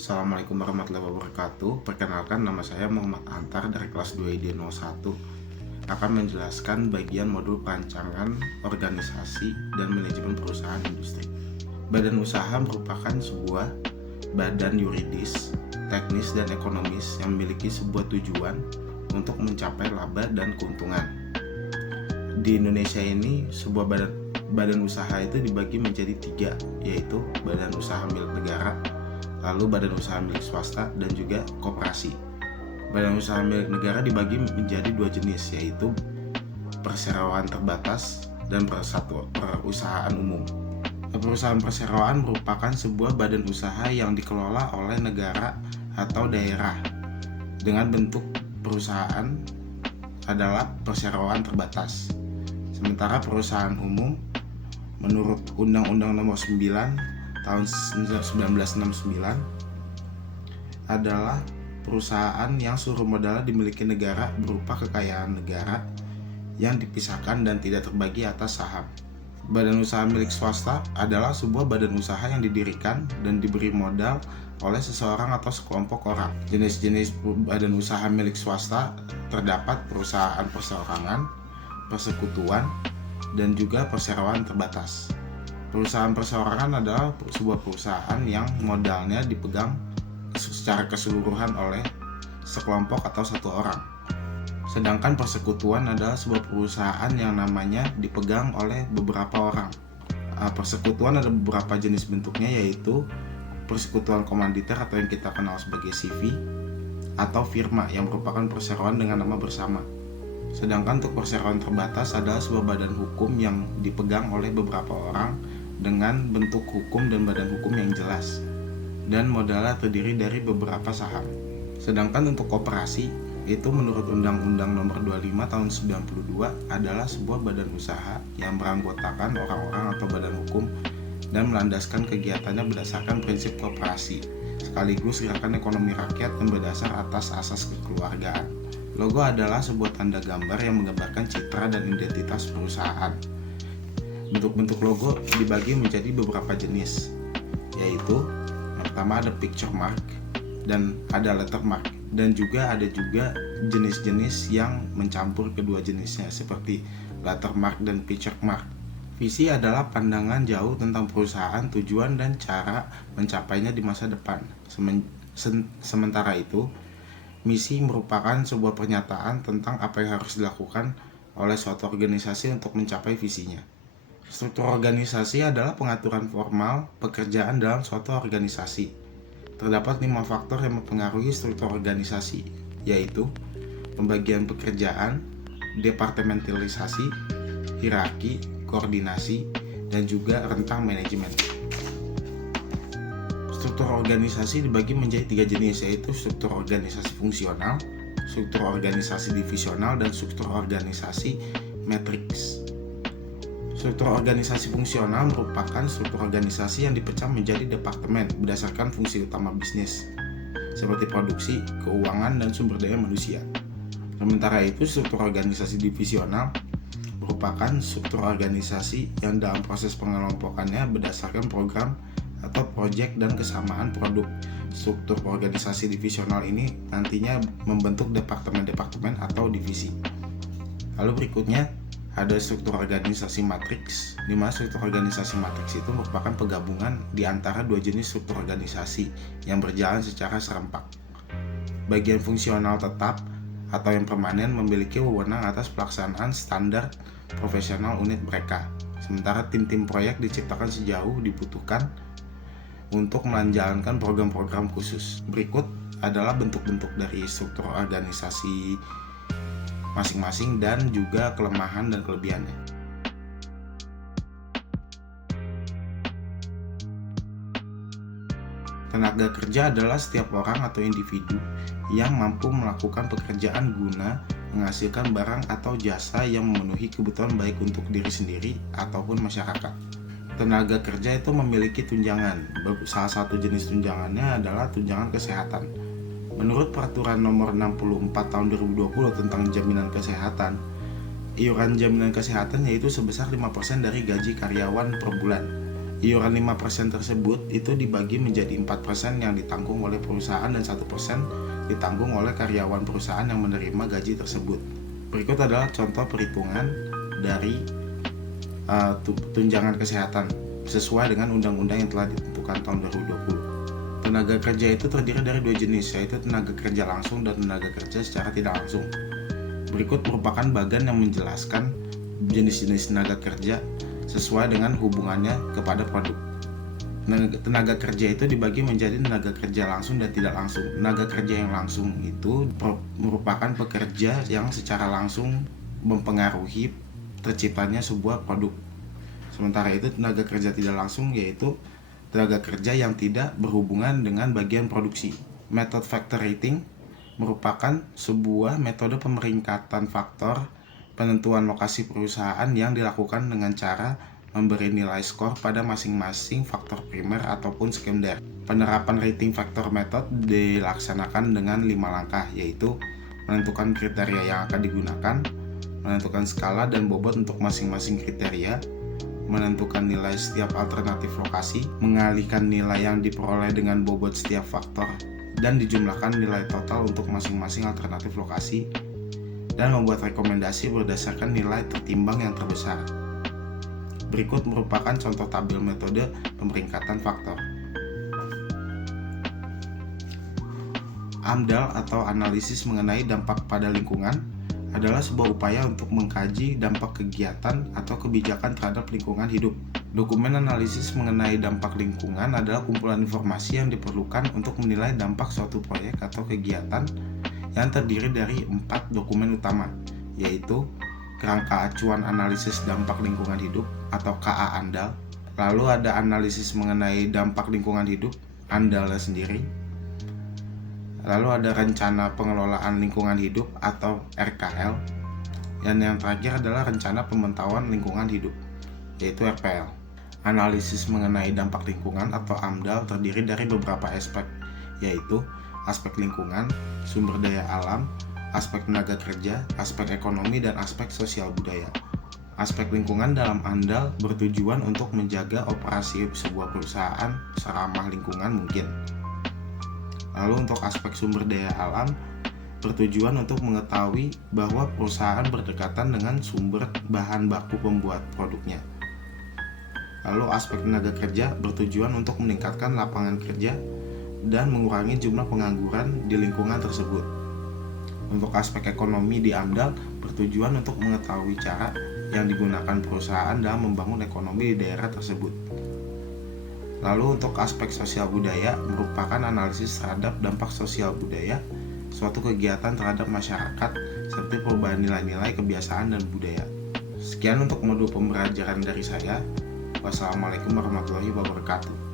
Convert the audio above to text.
Assalamualaikum warahmatullahi wabarakatuh. Perkenalkan, nama saya Muhammad Antar dari kelas 2 ID 01 akan menjelaskan bagian modul perancangan, organisasi, dan manajemen perusahaan industri. Badan usaha merupakan sebuah badan yuridis, teknis, dan ekonomis yang memiliki sebuah tujuan untuk mencapai laba dan keuntungan. Di Indonesia ini, sebuah badan usaha itu dibagi menjadi 3, yaitu badan usaha milik negara, lalu badan usaha milik swasta, dan juga koperasi. Badan usaha milik negara dibagi menjadi 2 jenis, yaitu perseroan terbatas dan perusahaan umum. Perusahaan perseroan merupakan sebuah badan usaha yang dikelola oleh negara atau daerah dengan bentuk perusahaan adalah perseroan terbatas. Sementara perusahaan umum menurut Undang-Undang Nomor 9 tahun 1969 adalah perusahaan yang seluruh modalnya dimiliki negara berupa kekayaan negara yang dipisahkan dan tidak terbagi atas saham. Badan usaha milik swasta adalah sebuah badan usaha yang didirikan dan diberi modal oleh seseorang atau sekelompok orang. Jenis-jenis badan usaha milik swasta terdapat perusahaan perseorangan, persekutuan, dan juga perseroan terbatas. Perusahaan perseorangan adalah sebuah perusahaan yang modalnya dipegang secara keseluruhan oleh sekelompok atau satu orang. Sedangkan persekutuan adalah sebuah perusahaan yang namanya dipegang oleh beberapa orang. Persekutuan ada beberapa jenis bentuknya, yaitu persekutuan komanditer atau yang kita kenal sebagai CV, atau firma yang merupakan perseroan dengan nama bersama. Sedangkan untuk perseroan terbatas adalah sebuah badan hukum yang dipegang oleh beberapa orang dengan bentuk hukum dan badan hukum yang jelas, dan modalnya terdiri dari beberapa saham. Sedangkan untuk koperasi, itu menurut Undang-Undang Nomor 25 tahun 92 adalah sebuah badan usaha yang beranggotakan orang-orang atau badan hukum dan melandaskan kegiatannya berdasarkan prinsip koperasi, sekaligus gerakan ekonomi rakyat yang berdasar atas asas kekeluargaan. Logo adalah sebuah tanda gambar yang menggambarkan citra dan identitas perusahaan. Bentuk-bentuk logo dibagi menjadi beberapa jenis, yaitu yang pertama ada picture mark dan ada letter mark, dan juga ada jenis-jenis yang mencampur kedua jenisnya seperti letter mark dan picture mark. Visi adalah pandangan jauh tentang perusahaan, tujuan, dan cara mencapainya di masa depan. Sementara itu, misi merupakan sebuah pernyataan tentang apa yang harus dilakukan oleh suatu organisasi untuk mencapai visinya. Struktur organisasi adalah pengaturan formal pekerjaan dalam suatu organisasi. Terdapat 5 faktor yang mempengaruhi struktur organisasi, yaitu pembagian pekerjaan, departementalisasi, hierarki, koordinasi, dan juga rentang manajemen. Struktur organisasi dibagi menjadi 3 jenis, yaitu struktur organisasi fungsional, struktur organisasi divisional, dan struktur organisasi matriks. Struktur organisasi fungsional merupakan struktur organisasi yang dipecah menjadi departemen berdasarkan fungsi utama bisnis, seperti produksi, keuangan, dan sumber daya manusia. Sementara itu, struktur organisasi divisional merupakan struktur organisasi yang dalam proses pengelompokannya berdasarkan program atau proyek dan kesamaan produk. Struktur organisasi divisional ini nantinya membentuk departemen-departemen atau divisi. Lalu berikutnya ada struktur organisasi matriks, di mana struktur organisasi matriks itu merupakan penggabungan di antara 2 jenis struktur organisasi yang berjalan secara serempak. Bagian fungsional tetap atau yang permanen memiliki wewenang atas pelaksanaan standar profesional unit mereka, sementara tim-tim proyek diciptakan sejauh dibutuhkan untuk menjalankan program-program khusus. Berikut adalah bentuk-bentuk dari struktur organisasi masing-masing dan juga kelemahan dan kelebihannya. Tenaga kerja adalah setiap orang atau individu yang mampu melakukan pekerjaan guna menghasilkan barang atau jasa yang memenuhi kebutuhan baik untuk diri sendiri ataupun masyarakat. Tenaga kerja itu memiliki tunjangan. Salah satu jenis tunjangannya adalah tunjangan kesehatan. Menurut Peraturan Nomor 64 Tahun 2020 tentang jaminan kesehatan, iuran jaminan kesehatan yaitu sebesar 5% dari gaji karyawan per bulan. Iuran 5% tersebut itu dibagi menjadi 4% yang ditanggung oleh perusahaan dan 1% ditanggung oleh karyawan perusahaan yang menerima gaji tersebut. Berikut adalah contoh perhitungan dari tunjangan kesehatan sesuai dengan undang-undang yang telah ditentukan tahun 2020. Tenaga kerja itu terdiri dari dua jenis, yaitu tenaga kerja langsung dan tenaga kerja secara tidak langsung. Berikut merupakan bagan yang menjelaskan jenis-jenis tenaga kerja sesuai dengan hubungannya kepada produk. Tenaga kerja itu dibagi menjadi tenaga kerja langsung dan tidak langsung. Tenaga kerja yang langsung itu merupakan pekerja yang secara langsung mempengaruhi terciptanya sebuah produk. Sementara itu tenaga kerja tidak langsung yaitu tenaga kerja yang tidak berhubungan dengan bagian produksi. Metode factor rating merupakan sebuah metode pemeringkatan faktor penentuan lokasi perusahaan yang dilakukan dengan cara memberi nilai skor pada masing-masing faktor primer ataupun sekunder. Penerapan rating factor method dilaksanakan dengan 5 langkah, yaitu menentukan kriteria yang akan digunakan, menentukan skala dan bobot untuk masing-masing kriteria, menentukan nilai setiap alternatif lokasi, mengalihkan nilai yang diperoleh dengan bobot setiap faktor, dan dijumlahkan nilai total untuk masing-masing alternatif lokasi, dan membuat rekomendasi berdasarkan nilai tertimbang yang terbesar. Berikut merupakan contoh tabel metode pemeringkatan faktor. AMDAL atau analisis mengenai dampak pada lingkungan adalah sebuah upaya untuk mengkaji dampak kegiatan atau kebijakan terhadap lingkungan hidup. Dokumen analisis mengenai dampak lingkungan adalah kumpulan informasi yang diperlukan untuk menilai dampak suatu proyek atau kegiatan yang terdiri dari 4 dokumen utama, yaitu Kerangka Acuan Analisis Dampak Lingkungan Hidup atau KA-ANDAL. Lalu ada analisis mengenai dampak lingkungan hidup, ANDAL-nya sendiri. Lalu ada Rencana Pengelolaan Lingkungan Hidup atau RKL. Dan yang terakhir adalah Rencana Pemantauan Lingkungan Hidup, yaitu RPL. Analisis mengenai dampak lingkungan atau AMDAL terdiri dari beberapa aspek, yaitu aspek lingkungan, sumber daya alam, aspek tenaga kerja, aspek ekonomi, dan aspek sosial budaya. Aspek lingkungan dalam AMDAL bertujuan untuk menjaga operasi sebuah perusahaan seramah lingkungan mungkin. Lalu untuk aspek sumber daya alam bertujuan untuk mengetahui bahwa perusahaan berdekatan dengan sumber bahan baku pembuat produknya. Lalu aspek tenaga kerja bertujuan untuk meningkatkan lapangan kerja dan mengurangi jumlah pengangguran di lingkungan tersebut. Untuk aspek ekonomi di AMDAL bertujuan untuk mengetahui cara yang digunakan perusahaan dalam membangun ekonomi di daerah tersebut. Lalu untuk aspek sosial budaya merupakan analisis terhadap dampak sosial budaya suatu kegiatan terhadap masyarakat seperti perubahan nilai-nilai, kebiasaan, dan budaya. Sekian untuk modul pembelajaran dari saya. Wassalamualaikum warahmatullahi wabarakatuh.